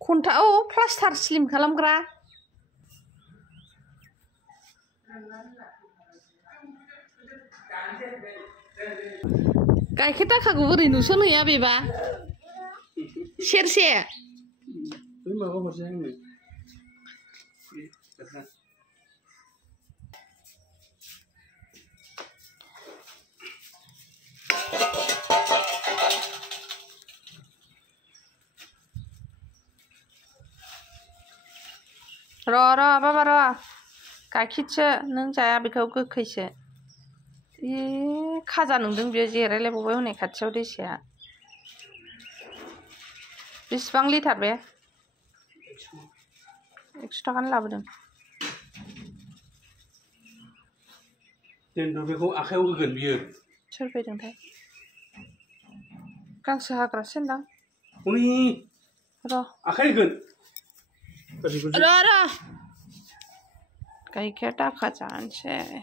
खन्था plaster slim खालामग्रा गाइखेर दाखाखौ बोरै नुसनहैया बेबा सेरसे र बाबा र गाइखेरसो नों जाया बेखौ गोखैसो खाजा नंदों बियो जिरायलायबावबाय हनै खाथियाव दैसाया बेसेबां लिटार बे 100 थाखानि लाबोदों दोनदो बेखौ आखायाव होगोन बियो सोर फैदोंथाय गांसो हाग्रासो होनदां र आखाइ होगोन र गाइखेर दाखा जानोसै